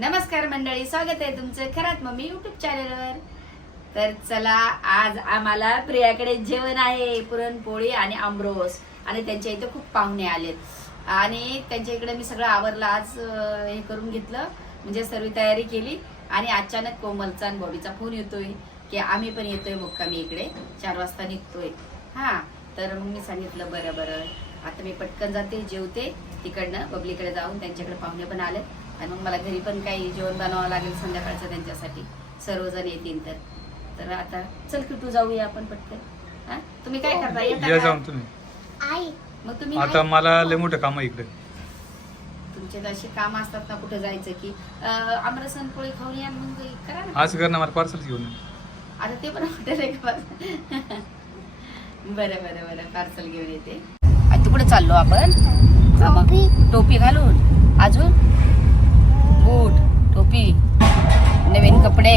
नमस्कार मंडळी स्वागत आहे तुमचं खरात मम्मी युट्यूब चॅनलवर तर चला आज आम्हाला प्रियाकडे जेवण आहे पुरणपोळी आणि आमरोस. आणि त्यांच्या इथे खूप पाहुणे आलेत. आणि त्यांच्या इकडे मी सगळं आवरलं आज हे करून घेतलं. म्हणजे सर्व तयारी केली. आणि अचानक कोमलचा आणि बॉबीचा फोन येतोय की आम्ही पण येतोय मुक्कामी इकडे. चार वाजता निघतोय. हा तर मग मी सांगितलं बरं बरं. आता मी पटकन जाते जेवते. तिकडनं बबलीकडे जाऊन त्यांच्याकडे पाहुणे पण आलेत. आणि मग मला घरी पण काही जेवण बनवावं लागेल संध्याकाळचं त्यांच्यासाठी. सर्वजण येतील तर. तर आता चल किटू जाऊया आपण पटकन. हा? तुम्ही काय करता? येता या का? जाऊन तुम्ही. आई. मग तुम्ही आता नाही- मला लय मोठं काम आहे इकडे. तुमचे तर असे काम असतात ना कुठे जायचं की अं, आमरसन पोळी खाऊन या मग करा ना. आज कर ना मला पार्सल घेऊन ये. आता ते पण हॉटेल आहे का? बरं बरं बरं. पार्सल घेऊन येते. आणि तू कुठे चाललो आपण. टोपी. टोपी घालून. अजून? बूट टोपी नवीन कपडे.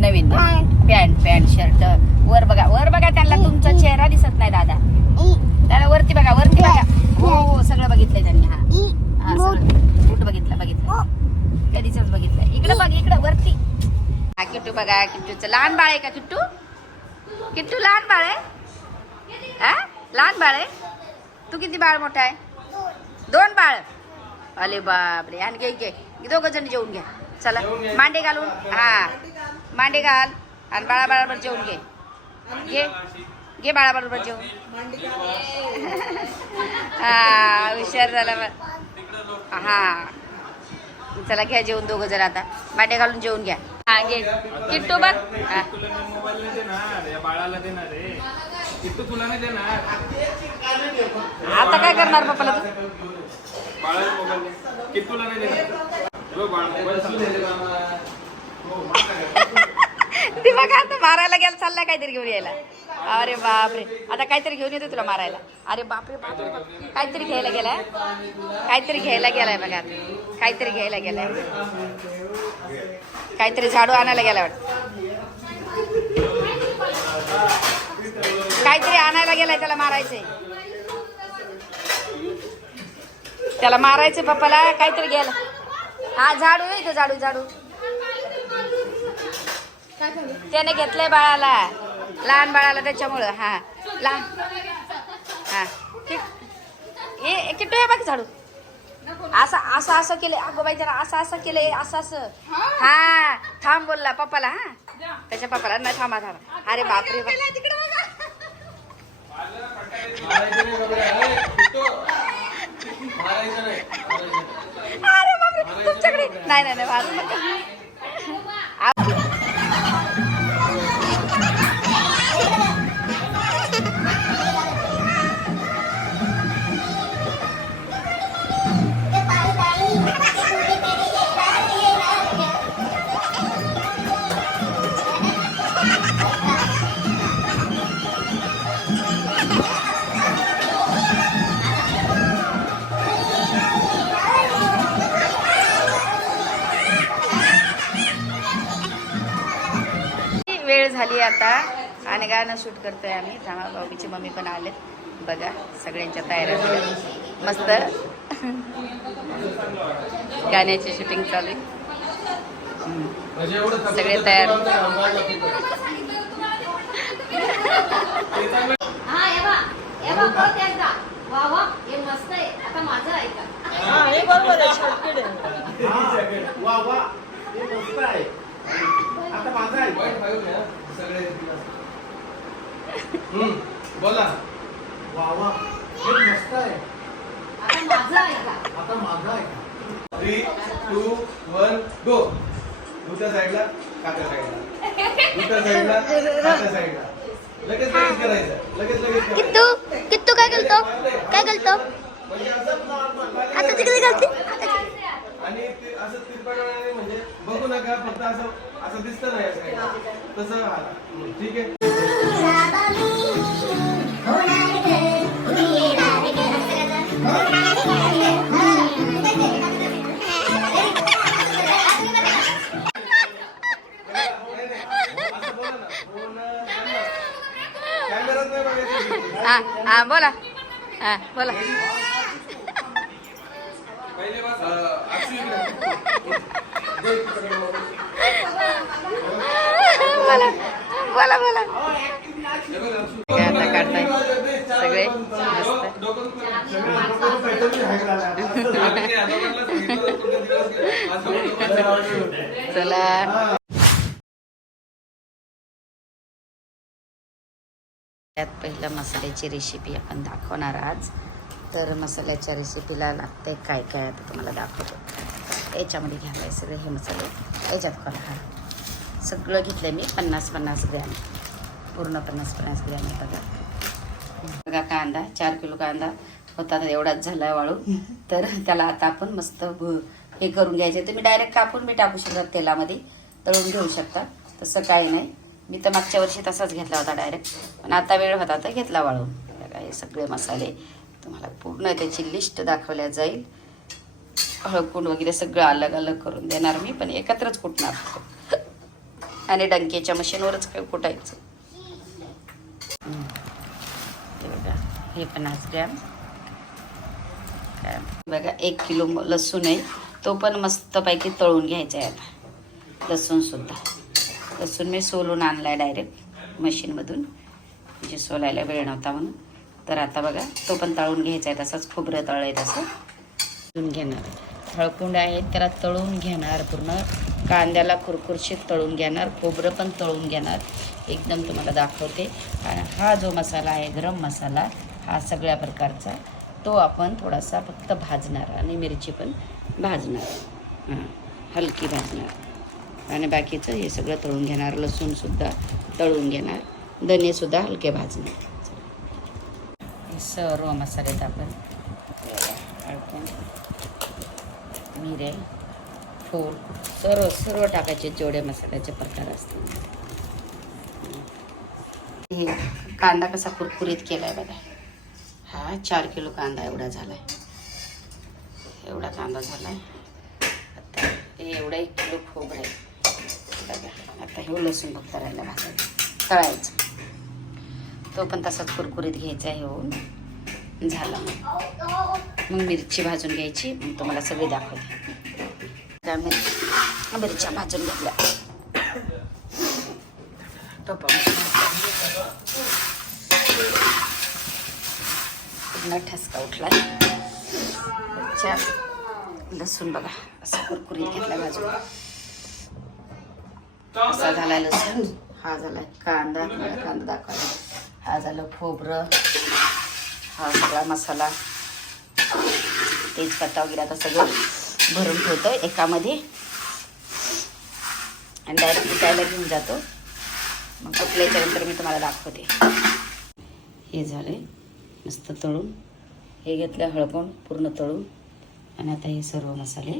नवीन पॅन्ट. Pant shirt. वर बघा वर बघा त्यांना तुमचा चेहरा दिसत नाही दादा. त्याला वरती बघा वरती बघा. हो हो सगळं बघितलंय त्यांनी हा. सगळं. बूट बघितलं बघितलं. कधीच बघितलं. इकडं बघ इकडं वरती. हा किट्टू बघा किट्टूचं. लहान बाळ आहे का किट्टू? किट्टू लहान बाळ आहे? हा? लहान बाळ आहे? तू किती बाळ मोठा आहे? दोन बाळ. अरे बापरे. आणि घे घे. दोघं जण जेवून घ्या चला. मांडे घालून? हा. मांडे घाल. आणि बाळा बाळाबरोबर जेवून घे. घे. घे बाळा बरोबर जेवून. हा हुशार झाला हा. चला घ्या जेवून दोघं जण आता. मांडे घालून जेवून घ्या. हा घे. किट्टू बघ. हा. बाळाला देणार आहे किट्टू तुला नाही देणार. आता काय करणार पप्पाला तू? बाळाला मोबाईल दे. किट्टूला नाही देणार? जो बाळ मोबाईल सांगतो ती बघा आता मारायला गेला चाललाय काहीतरी घेऊन यायला. अरे बापरे. आता काहीतरी घेऊन येतो तुला मारायला. अरे बापरे बापरे बापरे. काहीतरी घ्यायला गेलाय. काहीतरी घ्यायला गेलाय बघा. काहीतरी घ्यायला गेलाय. काहीतरी झाडू आणायला गेलाय वाटतं. गेलाय त्याला मारायचंय त्याला मारायचं पप्पाला काहीतरी गेला. हा झाडू येतो तो झाडू झाडू. त्याने घेतलंय बाळाला. लहान बाळाला त्याच्यामुळं हा. लहान हा. किटू आहे किट्टू बघ झाडू. असं असं असं केलं अगो बाई त्याला असं असं केलंय असं असं. हा थांब बोलला पप्पाला हा. त्याच्या पप्पाला नाही थांबा थांबा. अरे बापरे बाप. नाही नाही नाही. आता आणि गाणं शूट करतोय आम्ही. थांबा बाबीची मम्मी पण आले बघा सगळ्यांच्या तयाऱ्या. मस्त. गाण्याची शूटिंग चालू आहे. सगळे तयार. आता माझं ऐका सगळे हम्म, बोला. वा वा हे मस्त आहे. आता माझं ऐका आता माझा आहे थ्री टू वन गो उलट्या साईडला काट्या साईडला. उलट्या साईडला काट्या साईडला. लगेच लगेच करायचं. लगेच लगेच. किट्टू किट्टू काय करतो? काय करतो? म्हणजे असं normal. आता तिकडे घालते. आणि असं तिरपटपणाने म्हणजे बघू नका फक्त असं असं दिसतं नाही असं तसं ठीक आहे. हो हा हा बोला. हा बोला. पहिले बोला बोला बोला. आता काढताय. सगळे सगळे चला. त्यात पहिलं मसाल्याची रेसिपी आपण दाखवणार आज. तर मसाल्याच्या रेसिपीला लागते काय काय आता तुम्हाला दाखवतो. याच्यामध्ये घ्यायला सगळे हे मसाले. याच्यात करा. सगळं घेतलं मी. पन्नास पन्नास ग्रॅम. पूर्ण पन्नास पन्नास ग्रॅम आहे बघा. कांदा चार किलो कांदा होता तर एवढाच झाला वाळू तर त्याला आता आपण मस्त हे करून घ्यायचे. तुम्ही डायरेक्ट कापून बी टाकू शकता तेलामध्ये. तळून घेऊ शकता. तसं काही नाही. मी तर मागच्या वर्षी तसाच घेतला होता डायरेक्ट पण आता वेळ होता तर घेतला वाळून. बघा हे सगळे मसाले. तुम्हाला पूर्ण त्याची लिस्ट दाखवल्या जाईल. हळकून वगैरे सगळं अलग अलग करून देणार मी पण एकत्रच कुटणार. आणि डंकेच्या मशीनवरच काय कुटायचं हे बघा हे पन्नास ग्रॅम काय? बघा एक किलो लसूण आहे. तो पण मस्तपैकी तळून घ्यायचा आहे आता. लसूणसुद्धा लसूण मी सोलून आणला आहे डायरेक्ट मशीनमधून. म्हणजे सोलायला वेळ नव्हता म्हणून. तर आता बघा तो पण तळून घ्यायचा आहे तसंच खोबरं तळं आहे तसं. घेणार. हळकुंड आहे त्याला तळून घेणार पूर्ण. कांद्याला खुरखुरशीत तळून घेणार खोबरं पण तळून घेणार. एकदम तुम्हाला दाखवते. आणि हा जो मसाला आहे गरम मसाला हा सगळ्या प्रकारचा तो आपण थोडासा फक्त भाजणार आणि मिरची पण भाजणार. हां हलकी भाजणार. आणि बाकीचं हे सगळं तळून घेणार लसूणसुद्धा तळून घेणार धनेसुद्धा हलके भाजणार. हे सर्व मसालेत आपण मिरे फूल सर्व सर्व टाकायचे जेवढे मसाल्याचे प्रकार असतात. हे कांदा कसा कुरकुरीत केलाय बघा. हा चार किलो कांदा एवढा झालाय. एवढा कांदा झालाय. आता एवढा एक किलो खोबरं आहे. बघा आता हे लसूण फक्त राहिला भाजायचं तळायचं. तो पण तसाच कुरकुरीत घ्यायचा आहे होऊन झाला मग. मग मिरची भाजून घ्यायची. मग तुम्हाला सगळी दाखवते. त्या मिर- मिरच्या भाजून घेतल्या. टोपामध्ये ठसका उठला. मिरच्या लसूण बघा असं कुरकुरी घेतला भाजून. असा झाला लसूण हा झाला कांदा कांदा दाखवला हा झालं खोबरं हा सगळा मसाला. तेजपत्ता वगैरे आता सगळं भरून ठेवतो एकामध्ये. आणि डायरेक्ट विकायला घेऊन जातो. मग कुठल्याच्या नंतर मी तुम्हाला दाखवते. हे झाले मस्त तळून. हे घेतलं हळपण पूर्ण तळून. आणि आता हे सर्व मसाले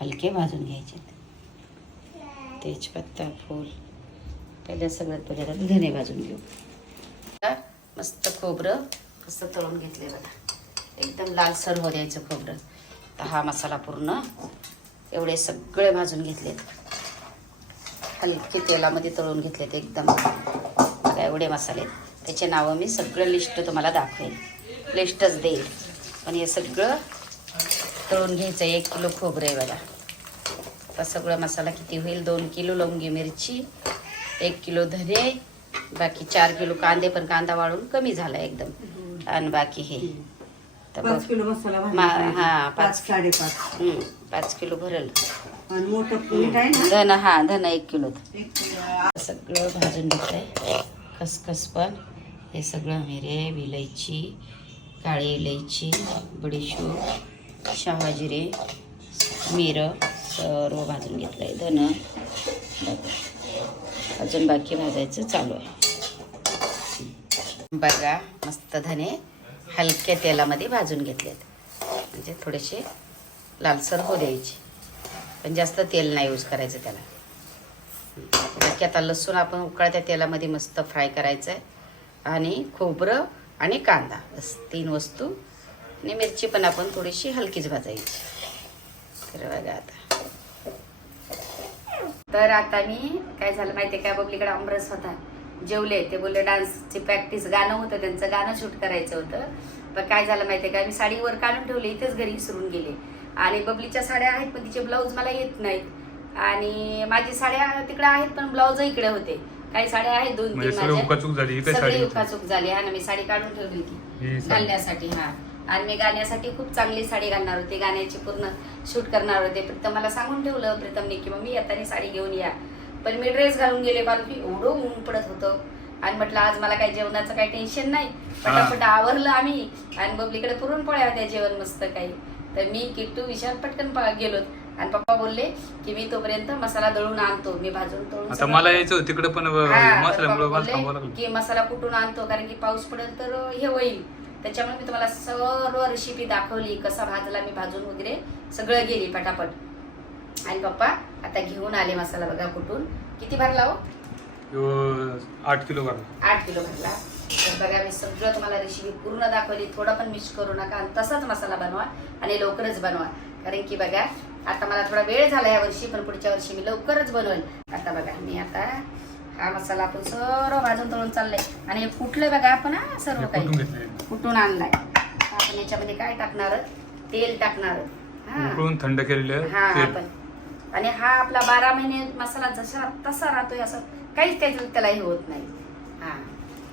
हलके भाजून घ्यायचे तेजपत्ता फूल पहिले सगळ्यात पहिले धने भाजून घेऊ. मस्त खोबरं कसं तळून घेतले बघा. एकदम लालसर हो द्यायचं खोबरं. तर हा मसाला पूर्ण एवढे सगळे भाजून घेतलेत. हलके तेलामध्ये तळून घेतलेत एकदम. बघा एवढे मसाले त्याचे नावं मी सगळं लिस्ट तुम्हाला दाखवेल लिस्टच देईल पण हे सगळं तळून घ्यायचं एक किलो खोबरं आहे बघा. आता सगळं मसाला किती होईल? दोन किलो लवंगी मिरची एक किलो धने बाकी चार किलो कांदे पण कांदा वाळून कमी झाला एकदम. आणि बाकी हे. तर पाच किलो मसाला हा. पाच. पाच साडेपाच. हम्म, पाच किलो भरेल. आणि मोठं पीठ आहे ना? धन हा धन एक किलो. एक किलो. सगळं भाजून घेतलंय. खसखस पण. हे सगळं मिरे विलायची काळी इलायची बडीशोप शहाजिरे मिरं सर्व भाजून घेतलंय. धन. अजून बाकी भाजायचं चालू आहे. बघा मस्त धने. हलक्या तेलामध्ये भाजून घेतलेत. म्हणजे थोडेसे लालसर हो द्यायची. पण जास्त तेल नाही यूज करायचं त्याला. बाकी आता लसूण आपण उकळत्या तेलामध्ये मस्त फ्राय करायचं आहे आणि खोबरं आणि कांदा. बस तीन वस्तू. आणि मिरची पण आपण थोडीशी हलकीच भाजायची. तर बघा आता. तर आता मी काय झालं माहिती आहे का बबलीकडे आमरस होता. जेवले ते बोलले डान्सची प्रॅक्टिस गाणं होतं त्यांचं गाणं शूट करायचं होतं. पण काय झालं माहिती आहे का मी साडीवर काढून ठेवले इथेच घरी विसरून गेले. आणि बबलीच्या साड्या आहेत पण तिचे ब्लाऊज मला येत नाहीत. आणि माझी साड्या तिकडे आहेत पण ब्लाऊज इकडे होते. काही साड्या आहेत दोन म्हणजे तीन सगळं माझ्या. उकाचूक झाली ही हा ना मी साडी काढून ठेवली होती. घालण्यासाठी हा. आणि मी गाण्यासाठी खूप चांगली साडी घालणार होते. गाण्याची पूर्ण शूट करणार होते. प्रीतम मला सांगून ठेवलं प्रीतमने की मम्मी येताना साडी घेऊन या. पण मी ड्रेस घालून गेले कारण की एवढं ऊन पडत होतं. आणि म्हटलं आज मला काही जेवणाचं काही टेन्शन नाही. पटापट आवरलं आम्ही. आणि बबलीकडे पुरणपोळ्या होत्या जेवण मस्त काही. तर मी किट्टू विशाल पटकन गेलो. आणि पप्पा बोलले की मी तोपर्यंत मसाला दळून आणतो. मी भाजून तळून मला यायचं तिकडे पण बोलले की मसाला कुठून आणतो? कारण की पाऊस पडेल तर हे होईल. त्याच्यामुळे मी तुम्हाला सर्व रेसिपी दाखवली कसा भाजला मी भाजून वगैरे सगळं गेली पटापट. आणि पप्पा आता घेऊन आले मसाला बघा कुठून. किती भरला हो? आठ किलो भरला. आठ किलो भरला. तर बघा मी सगळं तुम्हाला रेसिपी पूर्ण दाखवली. थोडा पण मिक्स करू नका आणि तसाच मसाला बनवा आणि लवकरच बनवा. कारण की बघा आता मला थोडा वेळ झाला या वर्षी पण पुढच्या वर्षी मी लवकरच बनवेल आता बघा मी आता हा मसाला आपण सर्व भाजून तळून चाललंय. आणि हे कुठलं बघा आपण हा सर्व काही. कुठून आणलाय? आपण याच्यामध्ये काय टाकणार तेल टाकणार हा. थंड केलेलं हा आपण आणि हा आपला बारा महिने मसाला जसा तसा राहतोय असं काहीच त्याच्यात त्याला हे होत नाही. हा.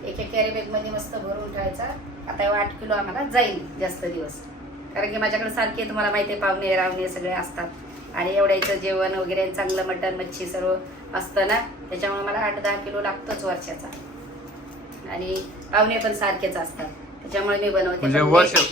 एक एक कॅरी बॅगमध्ये मस्त भरून ठेवायचा. आता हे आठ किलो आम्हाला जाईल जास्त दिवस. कारण की माझ्याकडे सारखे तुम्हाला माहिती आहे पाहुणे रावणे सगळे असतात. आणि एवढ्याचं जेवण वगैरे चांगलं मटण मच्छी सर्व असतं ना त्याच्यामुळे मला आठ दहा किलो लागतोच वर्षाचा. आणि पाहुणे पण सारखेच असतात. त्याच्यामुळे मी बनवते. म्हणजे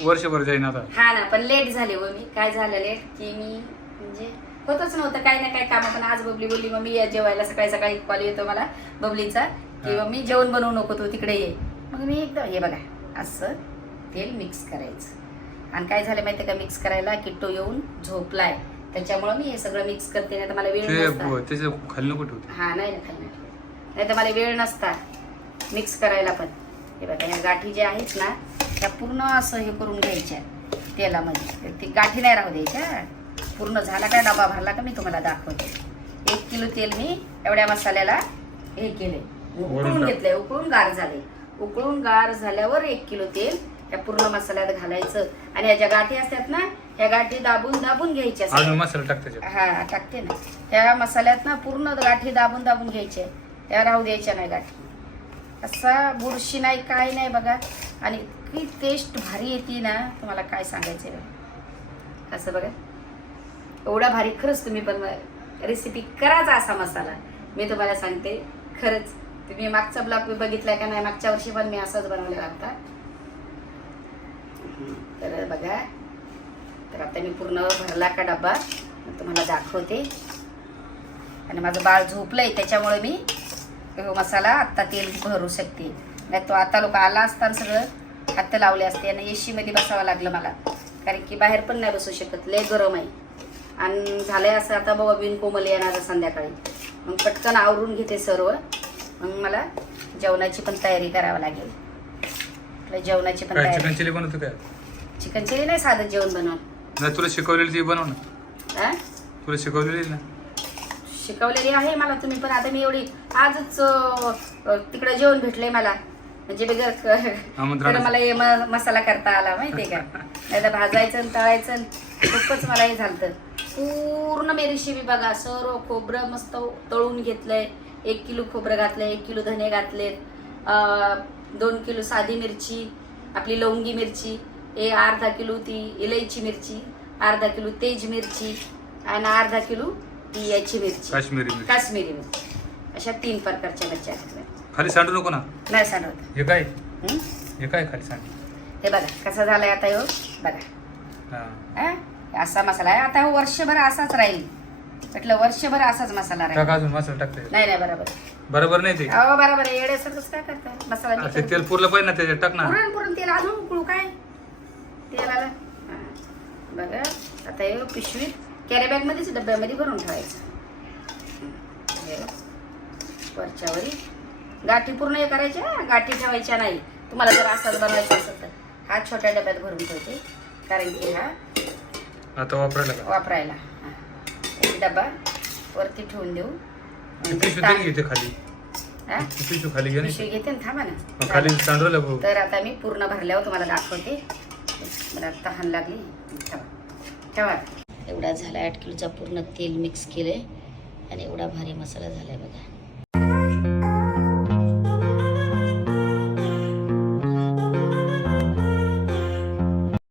वर्षभर जाईन आता. हा ना पण लेट झाले व मी. काय झालं लेट की मी म्हणजे होतच नव्हतं काही ना काही कामं पण आज बबली बोलली मम्मी या जेवायला सकाळी सकाळी कॉल येतो मला बबलीचा की. मम्मी जेवण बनवू नको तू तिकडे ये. मग मी एकदम हे बघा असं तेल मिक्स करायचं. आणि काय झालं माहितीये का मिक्स करायला? किट्टो येऊन झोपलाय. त्याच्यामुळे मी हे सगळं मिक्स करते नाही तर मला वेळ ते नसता. ब- त्याच्याखाली नको ठेवते हा नाही ना खाली नाही तर मला वेळ नसता मिक्स करायला पण. हे बघा ह्या गाठी ज्या आहेत ना त्या पूर्ण असं हे करून घ्यायच्या तेलामध्ये. ती गाठी नाही राहू द्यायच्या. पूर्ण झाला काय डबा भरला का मी तुम्हाला दाखवते. एक किलो तेल मी एवढ्या मसाल्याला हे केले. उकळून. घेतलंय उकळून गार झाले. उकळून गार झाल्यावर एक किलो तेल त्या पूर्ण मसाल्यात घालायचं. आणि ह्या ज्या गाठी असतात ना ह्या गाठी दाबून दाबून घ्यायच्या. मसाला हा टाकते ना. त्या मसाल्यात ना पूर्ण गाठी दाबून दाबून घ्यायच्या. त्या राहू द्यायच्या नाही गाठी. असा बुरशी नाही काय नाही बघा. आणि इतकी टेस्ट भारी येते ना. तुम्हाला काय सांगायचं असं बघा. एवढा भारी खरंच तुम्ही पण रेसिपी कराचा असा मसाला. मी तुम्हाला सांगते खरंच. तुम्ही मागचा ब्लॉग मी बघितलाय का नाही मागच्या वर्षी पण मी असंच बनवलेला होता. तर बघा. तर आता मी पूर्ण भरला का डब्बा मग तुम्हाला दाखवते. आणि माझं बाळ झोपलंय त्याच्यामुळे मी मसाला आत्ता तेल भरू शकते. नाही तो आता लोक आला असताना सगळं हात लावले असते आणि एसीमध्ये बसावं लागलं मला. कारण की बाहेर पण नाही बसू शकत लय गरम आहे. आणि झालंय असं आता बाबा बिन कोमल येणार संध्याकाळी. मग पटकन आवरून घेते सर्व. मग मला जेवणाची पण तयारी करावी लागेल. आपल्या जेवणाची पण काय तयारी. चिकन चिली बनवतो काय? चिकन चिली नाही साधं जेवण बनवून नाही तुला शिकवलेली ती बनव ना. हा तुला शिकवलेली ना. शिकवलेली आहे मला तुम्ही पण आता मी एवढी आजच अं, तिकडे जेवण भेटलंय मला. म्हणजे बिगर आमंत्रण. तर मला हे म- मसाला करता आला माहितीये का? नाही तर भाजायचं आणि तळायचं आणि खूपच मला हे झालं पूर्ण मी रेसिपी बघा सर्व खोबरं मस्त तळून घेतलंय. एक किलो खोबरं घातलंय एक किलो धने घातलेत. दोन किलो साधी मिरची आपली लवंगी मिरची हे अर्धा किलो ती इलायची मिरची अर्धा किलो तेज मिरची आणि अर्धा किलो ती याची मिरची. काश्मीरी मिरची. काश्मीरी मिरची. अशा तीन प्रकारच्या मिरच्या खाली सांडू नको ना. नाही सांडवत हे काय? हं? काय खाली सांड? हे बघा कसा झालाय आता बघा. हा. हा? असा मसाला आहे. आता वर्षभर असाच राहील. म्हटलं वर्षभर असाच मसाला टाक राहील अजून मसाला टाक त्याच्यात. नाही नाही बरोबर. बरोबर नाही ते? अहो बरोबर आहे. येड्यासारखंच काय करताय? मसाला करते. तेल पुरलं पाहिजे ना त्याच्यात टाक ना. पुरण पुरण तेल अजून उकळू काय? तेलाला हा. बघा आता हे पिशवीत कॅरी बॅग मध्येच डब्यामध्ये भरून ठेवायचं. हे वरच्यावरी. गाठी पूर्ण हे करायच्या गाठी ठेवायच्या नाही. तुम्हाला जर असाच बनवायचा असेल तर. हा छोट्या डब्यात भरून ठेवते. कारण की हा आता वापरायला का? वापरायला. हा. एक डबा वरती ठेवून देऊ. ती पिशवी घेते खाली. हा? ती पिशवी खाली घे पिशवी नाही घेते ना थांबा मग ना खाली सांडवलं भाऊ तर आता मी पूर्ण भरल्यावर तुम्हाला दाखवते. मला तहान लागली. ठेवा. ठेवा. एवढा झाला आठ किलोचा पूर्ण तेल मिक्स केलंय. आणि एवढा भारी मसाला झालाय बघा.